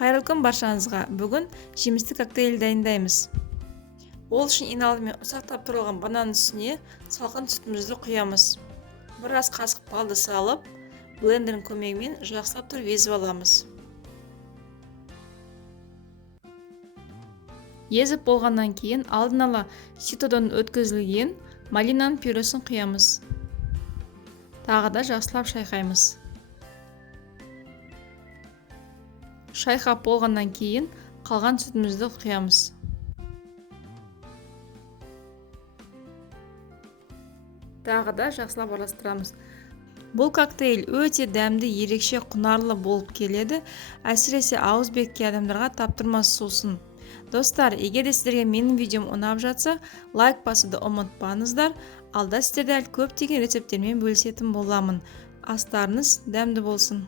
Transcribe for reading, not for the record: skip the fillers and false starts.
Қайырлы күн баршаңызға. Бүгін жемісті коктейль дайындаймыз. Ол үшін ең алдымен ұсақтап тұрылған банан үстіне салқын сүтімізді құямыз. Bir ас қасық балды салып, блендердің көмегімен жақсылап тұрып езіп аламыз. Езіп болғаннан кейін алдын ала ситодан өткізілген малинаның пюресін құямыз. Тағы да жақсылап шайқаймыз. Шайқап болғаннан кейін қалған сүтімізді құямыз. Тағы да жақсылап араластырамыз. Бұл коктейль өте дәмді, ерекше, құнарлы болып келеді. Әсіресе ауыз бекке адамдарға таптырмас сусын. Достар, егер де сіздерге менің видеом ұнап жатса, лайк басуды ұмытпаңыздар. Алда сіздерді көптеген рецепттермен бөлісетін боламын. Астарыңыз дәмді болсын.